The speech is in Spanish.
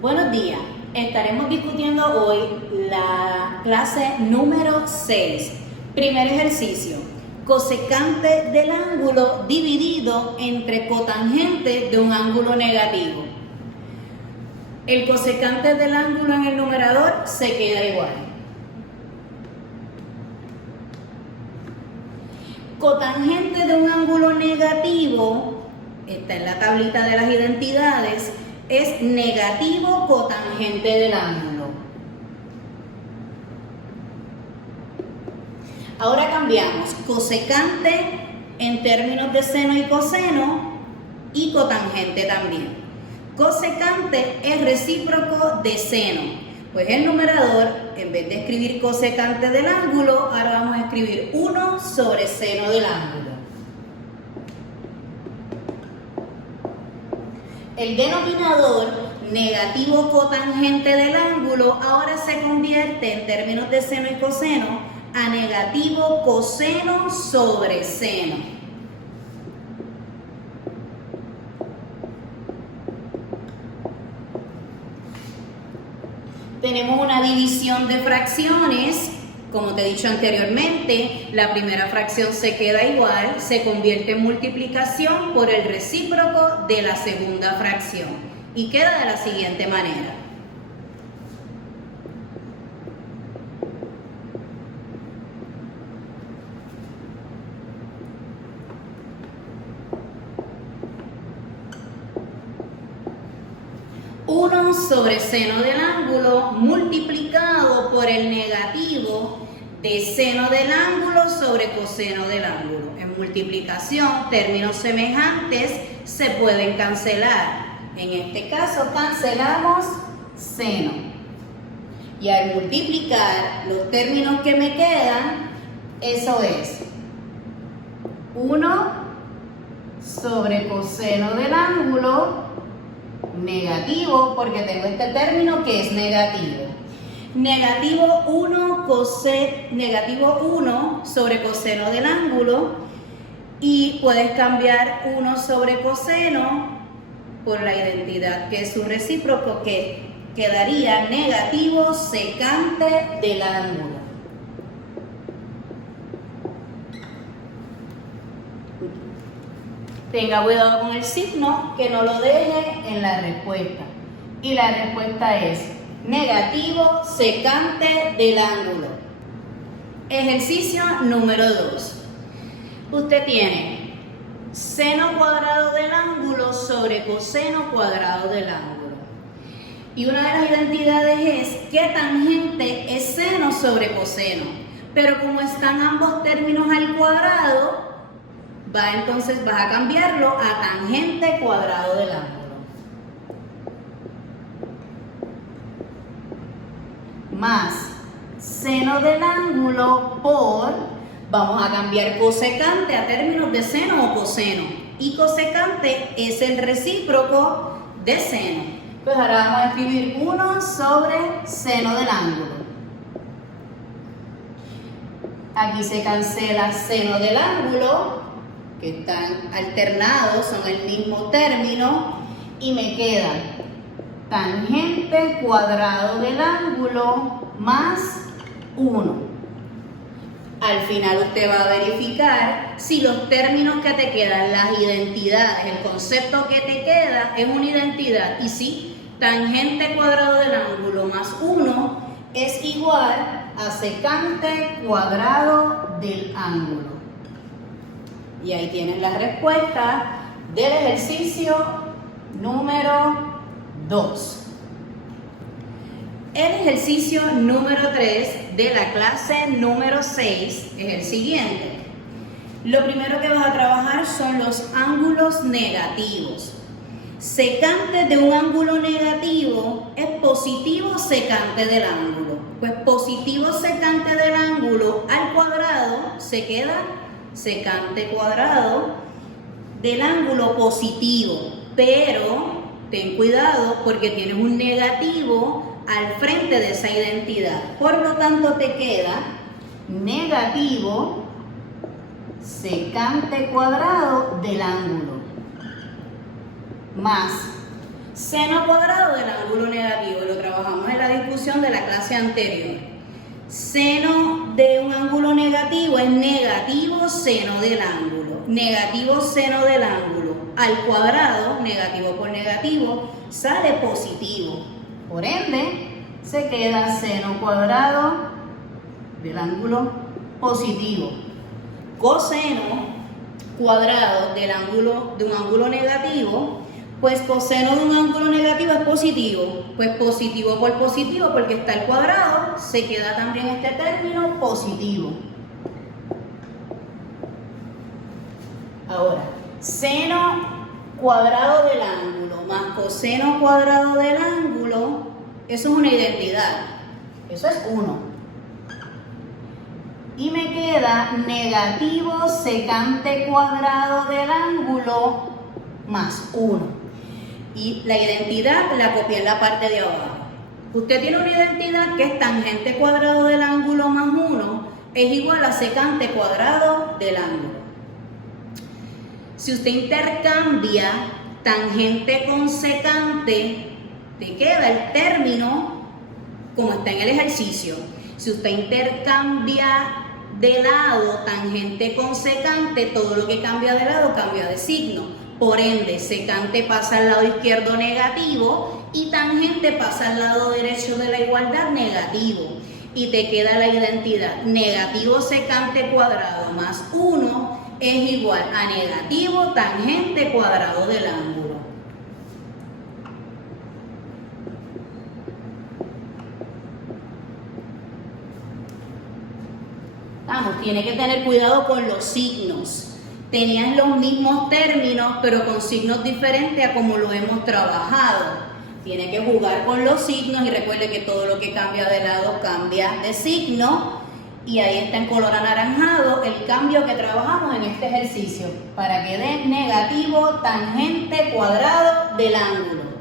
Buenos días, estaremos discutiendo hoy la clase número 6. Primer ejercicio, cosecante del ángulo dividido entre cotangente de un ángulo negativo. El cosecante del ángulo en el numerador se queda igual. Cotangente de un ángulo negativo, está en la tablita de las identidades, es negativo cotangente del ángulo. Ahora cambiamos cosecante en términos de seno y coseno y cotangente también. Cosecante es recíproco de seno. Pues el numerador, en vez de escribir cosecante del ángulo, ahora vamos a escribir 1 sobre seno del ángulo. El denominador negativo cotangente del ángulo ahora se convierte en términos de seno y coseno a negativo coseno sobre seno. Tenemos una división de fracciones. Como te he dicho anteriormente, la primera fracción se queda igual, se convierte en multiplicación por el recíproco de la segunda fracción y queda de la siguiente manera. Uno sobre seno del ángulo multiplicado por el negativo de seno del ángulo sobre coseno del ángulo. En multiplicación, términos semejantes se pueden cancelar. En este caso, cancelamos seno. Y al multiplicar los términos que me quedan, eso es 1 sobre coseno del ángulo negativo, porque tengo este término que es negativo. Negativo 1 sobre coseno del ángulo, y puedes cambiar 1 sobre coseno por la identidad que es su recíproco, que quedaría negativo secante del ángulo. Tenga cuidado con el signo, que no lo deje en la respuesta. Y la respuesta es negativo secante del ángulo. Ejercicio número 2. Usted tiene seno cuadrado del ángulo sobre coseno cuadrado del ángulo. Y una de las identidades es que tangente es seno sobre coseno. Pero como están ambos términos al cuadrado, entonces vas a cambiarlo a tangente cuadrado del ángulo. Más seno del ángulo por, vamos a cambiar cosecante a términos de seno o coseno. Y cosecante es el recíproco de seno. Pues ahora vamos a escribir 1 sobre seno del ángulo. Aquí se cancela seno del ángulo, que están alternados, son el mismo término, y me queda tangente cuadrado del ángulo más 1. Al final usted va a verificar si los términos que te quedan, las identidades, el concepto que te queda es una identidad, y si tangente cuadrado del ángulo más 1 es igual a secante cuadrado del ángulo. Y ahí tienes la respuesta del ejercicio número 2. El ejercicio número 3 de la clase número 6 es el siguiente. Lo primero que vas a trabajar son los ángulos negativos. Secante de un ángulo negativo es positivo secante del ángulo. Pues positivo secante del ángulo al cuadrado se queda secante cuadrado del ángulo positivo, pero ten cuidado porque tienes un negativo al frente de esa identidad. Por lo tanto, te queda negativo secante cuadrado del ángulo más Seno cuadrado del ángulo negativo, lo trabajamos en la discusión de la clase anterior. Seno de un ángulo negativo es negativo seno del ángulo. Negativo seno del ángulo al cuadrado, negativo por negativo, sale positivo. Por ende, se queda seno cuadrado del ángulo positivo. Coseno cuadrado del ángulo, de un ángulo negativo, pues coseno de un ángulo negativo es positivo. Pues positivo por positivo, porque está el cuadrado, se queda también este término positivo. Ahora, seno cuadrado del ángulo más coseno cuadrado del ángulo, eso es una identidad. Eso es 1. Y me queda negativo secante cuadrado del ángulo más 1. Y la identidad la copié en la parte de abajo. Usted tiene una identidad que es tangente cuadrado del ángulo más 1 es igual a secante cuadrado del ángulo. Si usted intercambia tangente con secante, te queda el término como está en el ejercicio. Si usted intercambia de lado tangente con secante, todo lo que cambia de lado cambia de signo. Por ende, secante pasa al lado izquierdo negativo y tangente pasa al lado derecho de la igualdad negativo. Y te queda la identidad negativo secante cuadrado más 1 es igual a negativo tangente cuadrado del ángulo. Vamos, tiene que tener cuidado con los signos. Tenían los mismos términos, pero con signos diferentes a como lo hemos trabajado. Tiene que jugar con los signos y recuerde que todo lo que cambia de lado cambia de signo. Y ahí está en color anaranjado el cambio que trabajamos en este ejercicio para que dé negativo tangente cuadrado del ángulo.